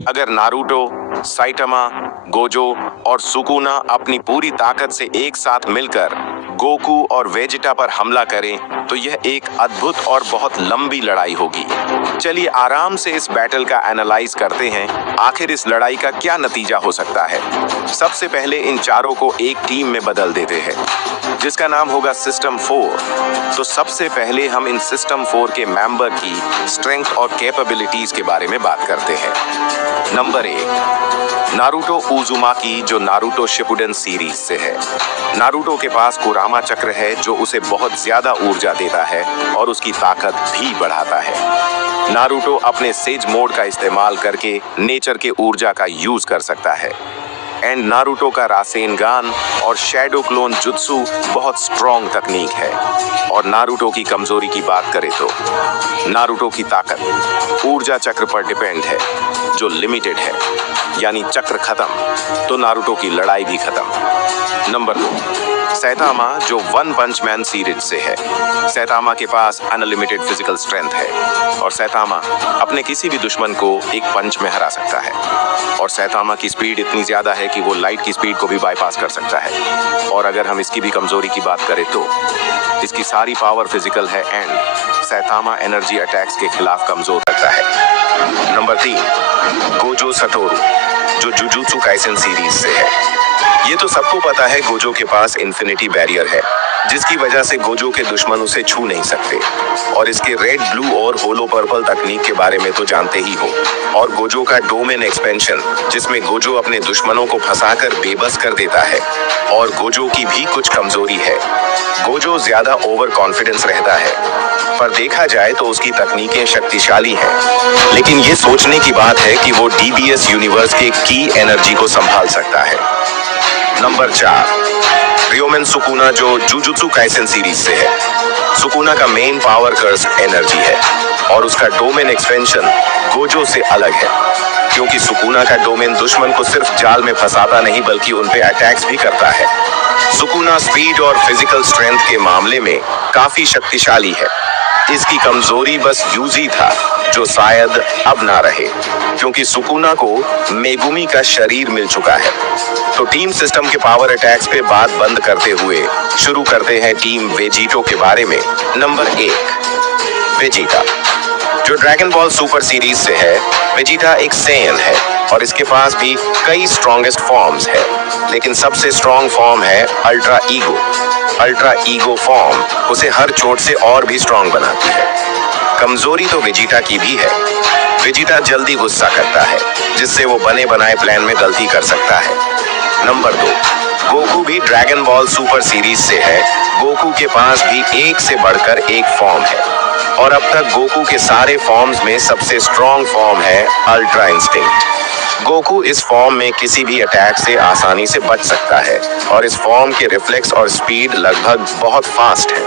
अगर Naruto, Saitama, Gojo और Sukuna अपनी पूरी ताकत से एक साथ मिलकर गोकू और वेजिटा पर हमला करें तो यह एक अद्भुत और बहुत लंबी लड़ाई होगी। चलिए आराम से इस बैटल का एनालाइज करते हैं, आखिर इस लड़ाई का क्या नतीजा हो सकता है। सबसे पहले इन चारों को एक टीम में बदल देते हैं जिसका नाम होगा सिस्टम 4। तो सबसे पहले हम इन सिस्टम 4 के मेंबर की स्ट्रेंथ और कैपेबिलिटीज के बारे में बात करते हैं। नंबर 1, नारुतो उज़ुमाकी, जो नारुतो शिपुडेन सीरीज से है। नारुतो के पास कुरामा चक्र है जो उसे बहुत ज्यादा ऊर्जा देता है और उसकी ताकत भी बढ़ाता है। नारुतो अपने सेज मोड का इस्तेमाल करके नेचर के ऊर्जा का यूज कर सकता है। एंड नारुतो का रासेनगान और शैडो क्लोन जुत्सु बहुत स्ट्रॉन्ग तकनीक है। और नारुतो की कमजोरी की बात करें तो नारुतो की ताकत ऊर्जा चक्र पर डिपेंड है जो लिमिटेड है, यानी चक्र खत्म तो नारुतो की लड़ाई भी खत्म। नंबर 2, सैतामा, जो वन पंच मैन सीरीज से है। सैतामा के पास अनलिमिटेड फिजिकल स्ट्रेंथ है और सैतामा अपने किसी भी दुश्मन को एक पंच में हरा सकता है। और सैतामा की स्पीड इतनी ज्यादा है कि वो लाइट की स्पीड को भी बाईपास कर सकता है। और अगर हम इसकी भी कमजोरी की बात करें तो इसकी सारी पावर फिजिकल है एंड सैतामा एनर्जी अटैक्स के खिलाफ कमजोर रहता है। नंबर 3, गोजो सतोरू, जो जुजुत्सु काइसेन सीरीज से है। ये तो सबको पता है गोजो के पास इन्फिनिटी बैरियर है जिसकी वजह से गोजो के दुश्मन उसे छू नहीं सकते। और इसके रेड, ब्लू और होलो पर्पल तकनीक के बारे में तो जानते ही हो। और गोजो का डोमेन एक्सपेंशन, जिसमें गोजो अपने दुश्मनों को फंसाकर बेबस कर देता है। और गोजो की भी कुछ कमजोरी है, गोजो ज्यादा ओवर कॉन्फिडेंस रहता है, पर देखा जाए तो उसकी तकनीकें शक्तिशाली हैं। लेकिन ये सोचने की बात है कि वो डीबीएस यूनिवर्स के की एनर्जी को संभाल सकता है। नंबर 4, रियोमेन सुकुना, जो जुजुत्सु काइसेन सीरीज से है। सुकुना का मेन पावर कर्स एनर्जी है और उसका डोमेन एक्सपेंशन गोजो से अलग है, क्योंकि सुकुना का डोमेन दुश्मन को सिर्फ जाल में फंसाता नहीं बल्कि उन पे अटैक्स भी करता है। सुकुना स्पीड और फिजिकल स्ट्रेंथ के मामले में काफी शक्तिशाली है। इसकी कमजोरी बस यूजी था, जो शायद अब ना रहे, क्योंकि सुकुना को मेगुमी का शरीर मिल चुका है। तो टीम सिस्टम के पावर अटैक्स पे बात बंद करते हुए शुरू करते हैं टीम वेजिटो के बारे में। नंबर 1, वेजिटा, जो ड्रैगन बॉल सुपर सीरीज से है। वेजिटा एक सेयन है और इसके पास भी कई स्ट्रॉन्गेस्ट फॉर्म्स है, लेकिन सबसे स्ट्रॉन्ग फॉर्म है ultra ego. Ultra ego form उसे हर चोट से और भी स्ट्रॉन्ग बनाती है। कमजोरी तो वेजिटा की भी है। वेजिटा जल्दी गुस्सा करता है, जिससे वो बने बनाए प्लान में गलती कर सकता है। नंबर 2, गोकू भी ड्रैगन बॉल सुपर सीरीज से है। गोकू के पास भी एक से बढ़कर एक फॉर्म है और अब तक गोकू के सारे फॉर्म्स में सबसे स्ट्रॉन्ग फॉर्म है अल्ट्रा इंस्टिंक्ट। गोकू इस फॉर्म में किसी भी अटैक से आसानी से बच सकता है और इस फॉर्म के रिफ्लेक्स और स्पीड लगभग बहुत फास्ट है।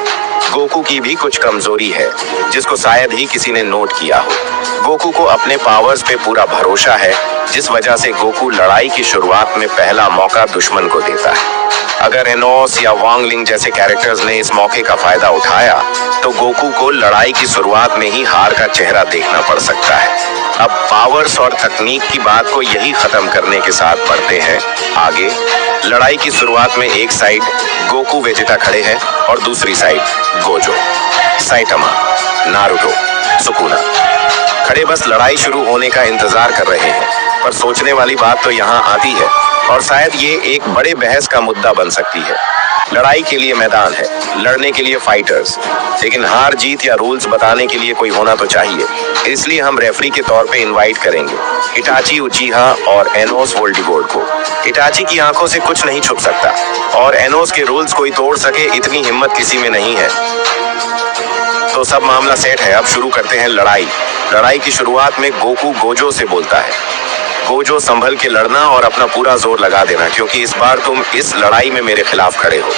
गोकू की भी कुछ कमजोरी है जिसको शायद ही किसी ने नोट किया हो। गोकू को अपने पावर्स पे पूरा भरोसा है, जिस वजह से गोकू लड़ाई की शुरुआत में पहला मौका दुश्मन को देता है। अगर एनोस या वांगलिंग जैसे कैरेक्टर्स ने इस मौके का फायदा उठाया तो गोकू को लड़ाई की शुरुआत में ही हार का चेहरा देखना पड़ सकता है। अब पावर्स और तकनीक की बात को यही खत्म करने के साथ बढ़ते हैं आगे। लड़ाई की शुरुआत में एक साइड गोकू वेजिटा खड़े हैं और दूसरी side Gojo, Saitama, Naruto, Sukuna खड़े बस लड़ाई शुरू होने का इंतजार कर रहे हैं। पर सोचने वाली बात तो यहाँ आती है और शायद ये एक बड़े बहस का मुद्दा बन सकती है। लड़ाई के लिए मैदान है, लड़ने के लिए फाइटर्स, लेकिन हार जीत या रूल्स बताने के लिए कोई होना तो चाहिए। इसलिए हम रेफरी के तौर पे इनवाइट करेंगे इटाची उचिहा और एनोस वोल्डिगोर्ड को। इटाची की आंखों से कुछ नहीं छुप सकता और एनोस के रूल्स कोई तोड़ सके इतनी हिम्मत किसी में नहीं है। तो सब मामला सेट है, अब शुरू करते हैं लड़ाई। लड़ाई की शुरुआत में गोकू गोजो से बोलता है, गोजो संभल के लड़ना और अपना पूरा जोर लगा देना, क्योंकि इस बार तुम इस लड़ाई में मेरे खिलाफ खड़े हो।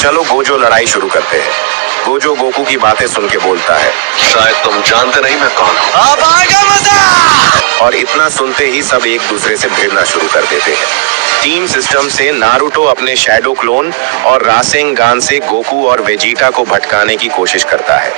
चलो गोजो, लड़ाई शुरू करते हैं। गोजो गोकू की बातें सुन के बोलता है, शायद तुम जानते नहीं मैं कौन हूँ। अब आएगा मजा। और इतना सुनते ही सब एक दूसरे से भिड़ना शुरू कर देते हैं। टीम सिस्टम से नारुतो अपने शैडो क्लोन और रासेनगान से गोकू और वेजिटा को भटकाने की कोशिश करता है।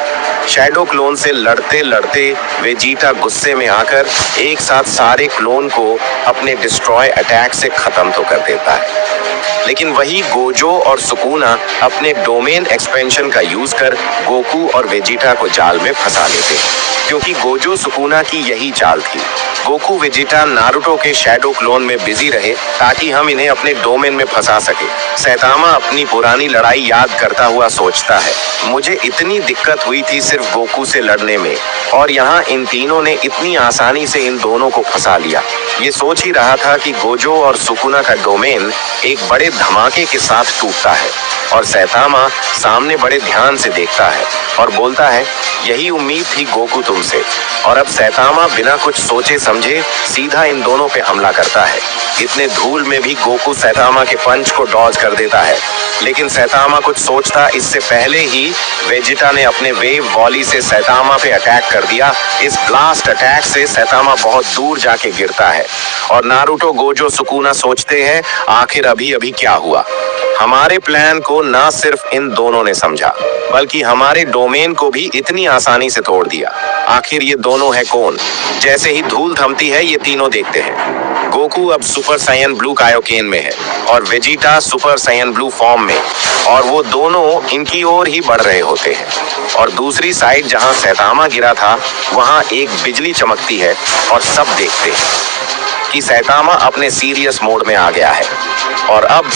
शैडो क्लोन से लड़ते लड़ते वेजिटा गुस्से में आकर एक साथ सारे क्लोन को अपने डिस्ट्रॉय अटैक से खत्म तो कर देता है। लेकिन वही गोजो और सुकुना अपने डोमेन एक्सपेंशन का यूज कर गोकू और वेजिटा को जाल में फंसा लेते हैं, क्योंकि गोजो सुकुना की यही चाल थी। गोकू वेजिटा नारुतो के शैडो क्लोन में बिजी रहे ताकि हम इन्हें अपने डोमेन में फंसा सके। सैतामा अपनी पुरानी लड़ाई याद करता हुआ सोचता है, मुझे इतनी दिक्कत हुई थी सिर्फ गोकू से लड़ने में, और यहाँ इन तीनों ने इतनी आसानी से इन दोनों को फंसा लिया। ये सोच ही रहा था कि गोजो और सुकुना का डोमेन एक बड़े धमाके के साथ टूटता है, और सैतामा सामने बड़े ध्यान से देखता है और बोलता है, यही उम्मीद थी गोकू तुमसे। और अब सैतामा बिना कुछ सोचे समझे सीधा इन दोनों पे हमला करता है। इतने धूल में भी गोकू सैतामा के पंच को डॉज कर देता है, लेकिन सैतामा कुछ सोचता इससे पहले ही वेजिटा ने अपने वेव वॉली से सैतामा पे अटैक कर दिया। इस ब्लास्ट अटैक से सैतामा बहुत दूर जाके गिरता है, और नारुतो गोजो सुकुना सोचते हैं, आखिर अभी अभी क्या हुआ। हमारे प्लान को ना सिर्फ इन दोनों ने समझा, बल्कि हमारे डोमेन को भी इतनी आसानी से तोड़ दिया। आखिर ये दोनों है कौन? जैसे ही धूल थमती है ये तीनों देखते हैं। गोकू अब सुपर साइयन ब्लू कायोकेन में है और वेजिटा सुपर साइयन ब्लू फॉर्म में, और वो दोनों इनकी ओर ही बढ़ रहे होते हैं। और दूसरी साइड जहां सैतामा गिरा था वहां एक बिजली चमकती है और सब देखते हैं कि सैतामा अपने सीरियस मोड में आ गया है। और अब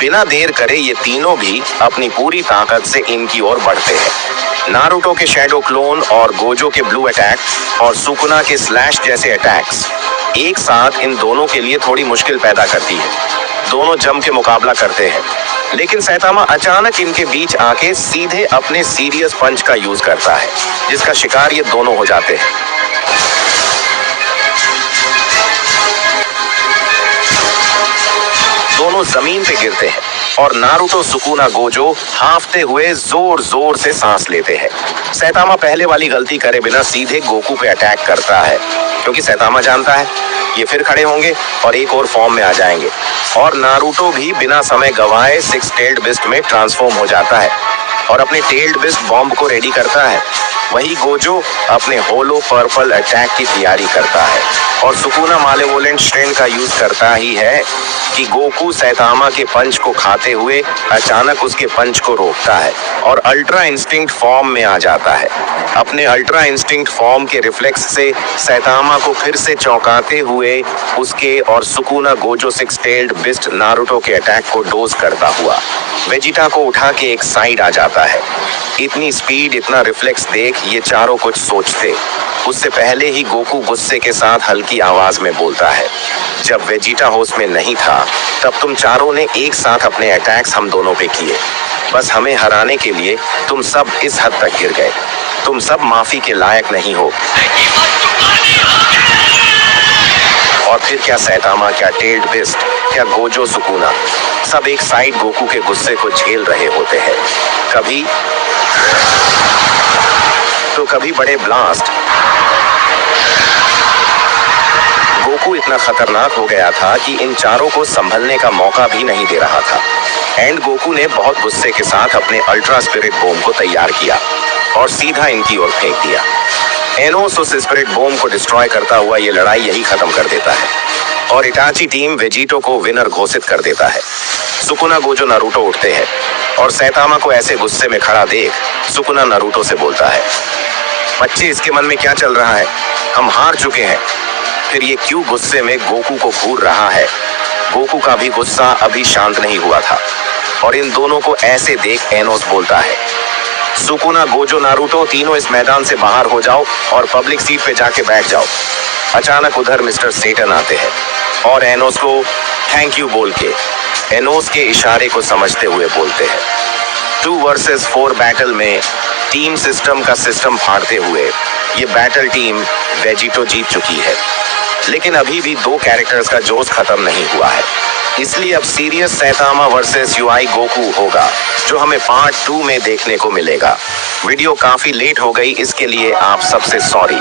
बिना देर करे ये तीनों भी अपनी पूरी ताकत से इनकी ओर बढ़ते हैं। नारुतो के शैडो क्लोन और गोजो के ब्लू अटैक और सुकुना के स्लैश जैसे अटैक्स एक साथ इन दोनों के लिए थोड़ी मुश्किल पैदा करती है। दोनों जम के मुकाबला करते हैं, लेकिन सैतामा अचानक इनके बीच आके सीधे अपने सीरियस पंच का यूज करता है, जिसका शिकार ये दोनों हो जाते हैं। दोनों जमीन पे गिरते हैं और नारुतो सुकुना गोजो हांफते हुए जोर जोर से सांस लेते हैं। सैतामा पहले वाली गलती करे बिना सीधे गोकू पे अटैक करता है, क्योंकि सैतामा जानता है ये फिर खड़े होंगे और एक और फॉर्म में आ जाएंगे। और नारुतो भी बिना समय गंवाए सिक्स टेल्ड बिस्ट में ट्रांसफॉर्म हो जाता है और अपने टेल्ड बिस्ट बॉम्ब को रेडी करता है। वही गोजो अपने होलो पर्पल अटैक की तैयारी करता है, और सुकुना मालेवोलेंट स्ट्रेन का यूज करता ही है कि गोकू सैतामा के पंच को खाते हुए अचानक उसके पंच को रोकता है और अल्ट्रा इंस्टिंक्ट फॉर्म में आ जाता है। अपने अल्ट्रा इंस्टिंक्ट फॉर्म के रिफ्लेक्स से सैतामा को फिर से चौंकाते हुए उसके और Sukuna Gojo six tailed beast Naruto के अटैक को डोज करता हुआ वेजिटा को उठा के एक साइड आ जाता है। इतनी स्पीड, इतना रिफ्लेक्स देख ये चारों कुछ सोचते उससे पहले ही गोकू गुस्से के साथ हल्की आवाज में बोलता है, जब वेजिटा होश में नहीं था तब तुम चारों ने एक साथ अपने अटैक्स हम दोनों पे किए। बस हमें हराने के लिए तुम सब इस हद तक गिर गए। तुम सब माफी के लायक नहीं हो। और फिर क्या सैतामा, क्या टेल्ड बिस्ट, क्या गोजो सुकुना, सब एक साइड गोकू के गुस्से को झेल रहे होते हैं। कभी तो कभी बड़े ब्लास्ट। गोकू इतना खतरनाक हो गया था कि इन चारों को संभलने का मौका भी नहीं दे रहा था। एंड गोकू ने बहुत गुस्से के साथ अपने अल्ट्रा स्पिरिट बॉम्ब को तैयार किया और सीधा इनकी ओर फेंक दिया। एनोस उस स्पिरिट बॉम्ब को डिस्ट्रॉय करता हुआ ये लड़ाई यही खत्म कर देता है और इटाची टीम वेजिटो को विनर घोषित कर देता है। सुकुना गोजो नारुतो उठते हैं और सैतामा को ऐसे गुस्से में खड़ा देख सुकुना नारुतो से बोलता है, बच्चे इसके मन में क्या चल रहा है? हम हार चुके हैं। फिर ये क्यों गुस्से में गोकू को घूर रहा है? गोकू का भी गुस्सा अभी शांत नहीं हुआ था और इन दोनों को ऐसे देख एनोस बोलता है, सुकुना गोजो नारुतो तीनों इस मैदान से बाहर हो जाओ और पब्लिक सीट पे जाके बैठ जाओ। अचानक उधर मिस्टर सेटन आते हैं और एनोस को थैंक यू बोल के एनोस के इशारे को समझते हुए बोलते हैं। 2 वर्सेस 4 बैटल में टीम सिस्टम का सिस्टम फाड़ते हुए ये बैटल टीम वेजिटो जीत चुकी है, लेकिन अभी भी 2 कैरेक्टर्स का जोश खत्म नहीं हुआ है। इसलिए अब serious Saitama versus UI Goku होगा, जो हमें पार्ट 2 में देखने को मिलेगा। वीडियो काफी लेट हो गई, इसके लिए आप सबसे सॉरी।